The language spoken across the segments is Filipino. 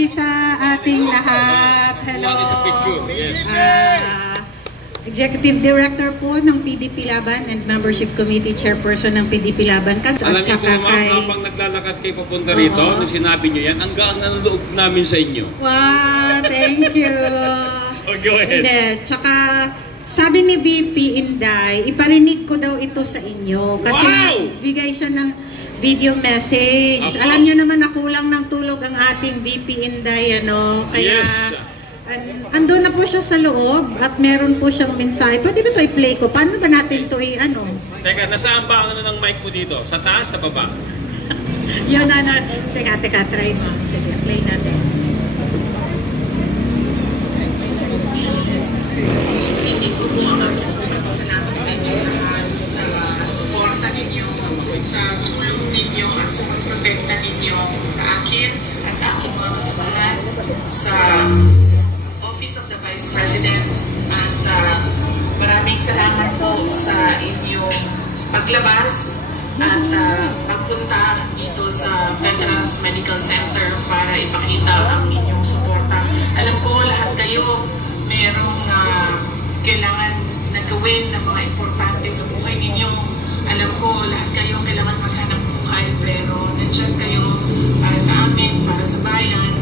gabi sa ating lahat. Hello. Executive Director po ng PDP Laban and Membership Committee Chairperson ng PDP Laban. Alam niyo po ma'am, habang naglalakad kayo papunta rito, nung sinabi niyo yan, ang gaan na loob namin sa inyo. Wow, thank you. Oh, go ahead. Hindi, tsaka sabi ni VP Inday, iparinig ko daw ito sa inyo. Kasi bigay siya ng video message. Alam niyo naman na kulang ng tulog ang ating VP Inday, ano? Kaya, andun na po siya sa loob at meron po siyang mensahe. Pwede ba ito i-play ko? Paano ba natin ito i-ano? Teka, nasaan ba ang ng mic mo dito? Sa taas, sa baba? Yun, ano. Teka, try mo. Sige, play natin. Hindi ko po ang aking pagpapasalamat sa inyo lahat sa suporta ninyo, sa tulong ninyo at sa pagprotekta ninyo sa akin at sa aking mga kasamahan sa Office of the Vice President, at maraming salamat po sa inyong paglabas at pagpunta dito sa Veterans Medical Center para ipakita ang inyong suporta. Alam ko lahat kayo merong kailangan na gawin ng mga importante sa buhay ninyo. Alam ko lahat kayo kailangan maghanap buhay, pero nandiyan kayo para sa amin, para sa bayan.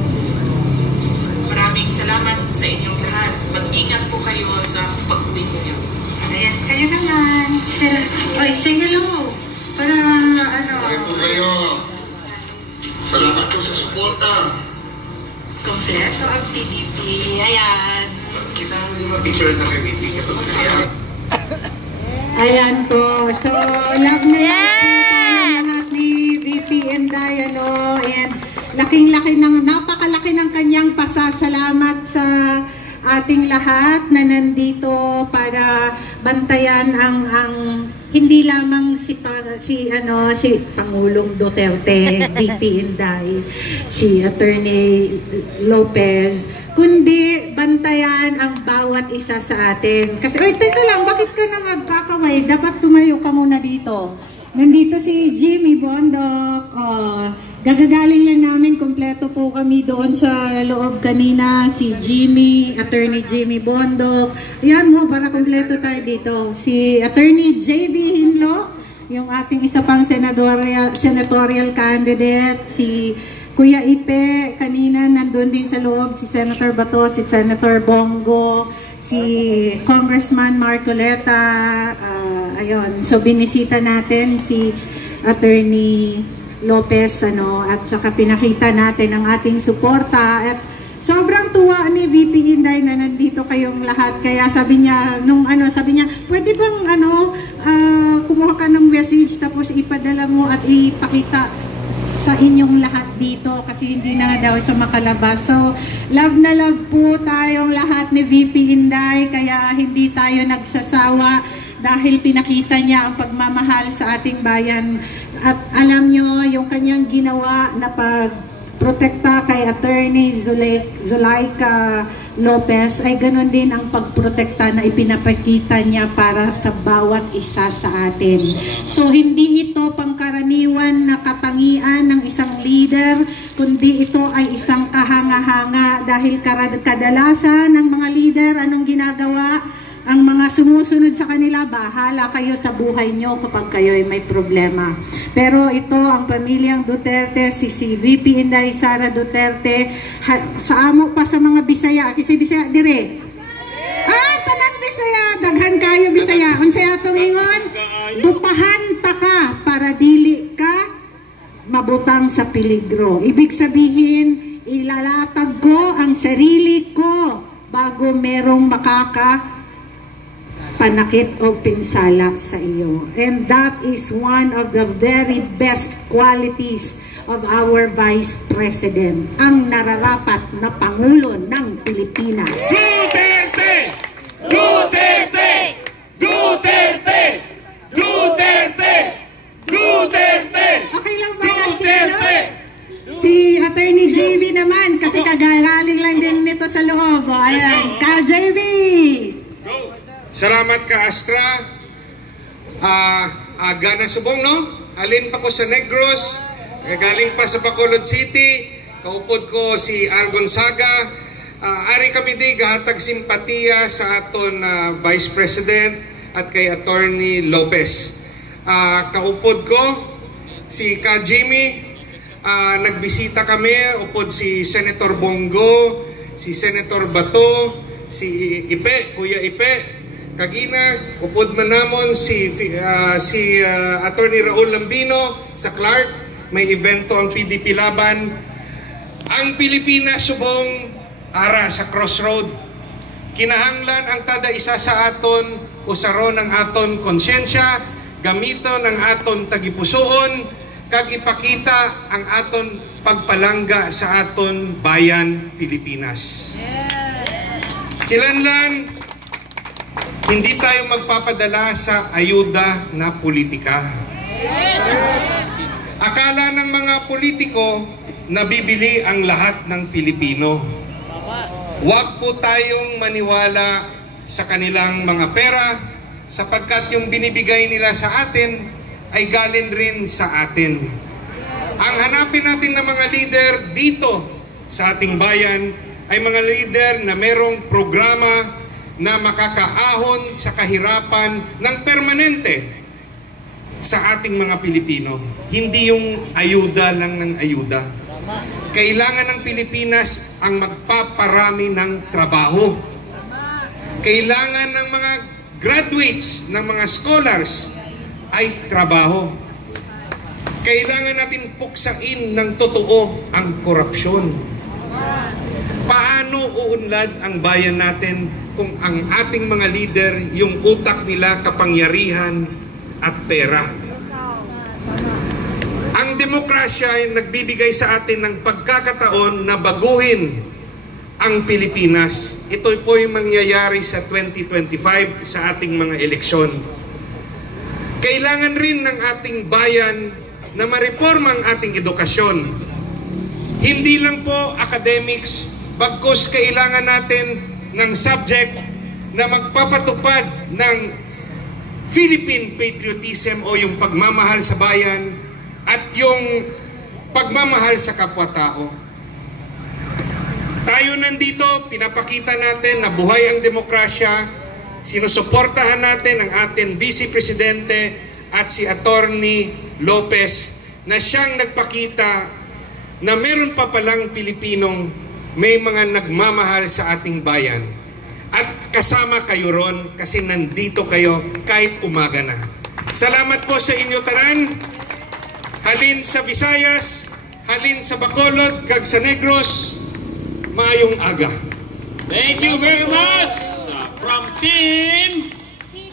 Maraming salamat sa inyong lahat. Mag-ingat po kayo sa pag-uwi ninyo. Ayan, kayo naman. Oy, say hello. Para ano. Ay po kayo. Salamat po sa suporta. Kompleto ang PDP. Ayan. Kita mo yung mga picture na kay VP. Ayan po. So, love na love po tayo lahat ni VP Inday, ano. And napakalaki ng kanyang pasasalamat sa ating lahat na nandito para bantayan ang hindi lamang si Pangulong Duterte, VP Inday, si Attorney Lopez, kundi bantayan ang bawat isa sa atin. Kasi, oy, teka lang, bakit ka na nagkakaway? Dapat tumayo ka muna dito. Nandito si Jimmy Bondok. Gagagaling lang namin, kompleto po kami doon sa loob kanina. Si Jimmy, Attorney Jimmy Bondok. Ayan mo, para kompleto tayo dito. Si Attorney JB Hinlo, yung ating isa pang senatorial candidate. Si Kuya Ipe, kanina nandun din sa loob. Si Senator Bato, si Senator Bongo, si Congressman Marcoleta. Ayun, so binisita natin si Attorney Lopez, ano, at saka pinakita natin ang ating suporta. At sobrang tuwa ni VP Inday na nandito kayong lahat. Kaya sabi niya, sabi niya, pwede bang kumuha ka ng message tapos ipadala mo at ipakita sa inyong lahat dito kasi hindi na daw siya makalabas. So, love na love po tayong lahat ni VP Inday, kaya hindi tayo nagsasawa dahil pinakita niya ang pagmamahal sa ating bayan. At alam nyo, yung kanyang ginawa na pagprotekta kay Attorney Zulaika Lopez ay ganoon din ang pagprotekta na ipinapakita niya para sa bawat isa sa atin. So hindi ito pangkaraniwan na katangian ng isang leader, kundi ito ay isang kahanga-hanga dahil kadalasan ng mga leader anong ginagawa? Ang mga sumusunod sa kanila, bahala kayo sa buhay nyo kapag kayo ay may problema. Pero ito, ang pamilyang Duterte, si VP Inday Sara Duterte, sa amo pa sa mga Bisaya. Kasi Bisaya dire. Tanan Bisaya, daghan kayo Bisaya. Unsay atong ingon? Dupahan ta ka para dili ka mabutang sa peligro. Ibig sabihin, ilalatag ko ang sarili ko bago merong panakit o pinsala sa iyo. And that is one of the very best qualities of our Vice President, ang nararapat na Pangulo ng Pilipinas. Duterte! Duterte! Duterte! Duterte! Duterte! Okay lang ba si Attorney JB naman, kasi kagagaling lang din nito sa loob. Ayan, ka JB! Salamat ka, Astra. Aga na subong, no? Alin pa ko sa Negros. Galing pa sa Bacolod City. kaupod ko si Al Gonzaga. Ari kami di gahatag simpatiya sa aton Vice President at kay Attorney Lopez. Kaupod ko si Ka Jimmy. Nagbisita kami, upod si Senator Bongo, si Senator Bato, si Ipe, Kuya Ipe. Kagina, upod man namon si Attorney Raul Lambino sa Clark. May evento ang PDP laban. Ang Pilipinas subong ara sa crossroad. Kinahanglan ang tada isa sa aton usaron ng aton konsyensya, gamiton ang aton tagipusoon, kag ipakita ang aton pagpalangga sa aton bayan Pilipinas. Kilanlan, hindi tayo magpapadala sa ayuda na politika. Akala ng mga politiko nabibili ang lahat ng Pilipino. Huwag po tayong maniwala sa kanilang mga pera sapagkat yung binibigay nila sa atin ay galing rin sa atin. Ang hanapin natin ng mga leader dito sa ating bayan ay mga leader na merong programa na makakaahon sa kahirapan ng permanente sa ating mga Pilipino. Hindi yung ayuda lang ng ayuda. Kailangan ng Pilipinas ang magpaparami ng trabaho. Kailangan ng mga graduates, ng mga scholars ay trabaho. Kailangan natin puksain ng totoo ang korupsyon. Paano uunlad ang bayan natin kung ang ating mga leader, yung utak nila kapangyarihan at pera? Ang demokrasya ay nagbibigay sa atin ng pagkakataon na baguhin ang Pilipinas. Ito po yung mangyayari sa 2025 sa ating mga eleksyon. Kailangan rin ng ating bayan na ma-reforma ang ating edukasyon. Hindi lang po academics, bagkus kailangan natin ng subject na magpapatupad ng Philippine patriotism o yung pagmamahal sa bayan at yung pagmamahal sa kapwa-tao. Tayo nandito, pinapakita natin na buhay ang demokrasya, sinusuportahan natin ang ating Vice Presidente at si Attorney Lopez na siyang nagpakita na meron pa palang Pilipinong may mga nagmamahal sa ating bayan. At kasama kayo ron kasi nandito kayo kahit umaga na. Salamat po sa inyo tanan. Halin sa Visayas, halin sa Bacolod, kag sa Negros, maayong aga. Thank you very much from Team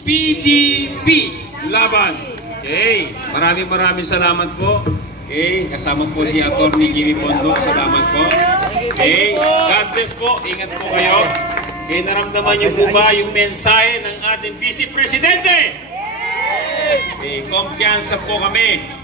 PDP Laban. Okay, maraming salamat po. Okay, kasama po si Attorney Jimmy Pondo. Salamat po. Okay, God bless po. Ingat po kayo. Okay, naramdaman niyo po ba yung mensahe ng ating Vice Presidente? Okay, kumpiyansa po kami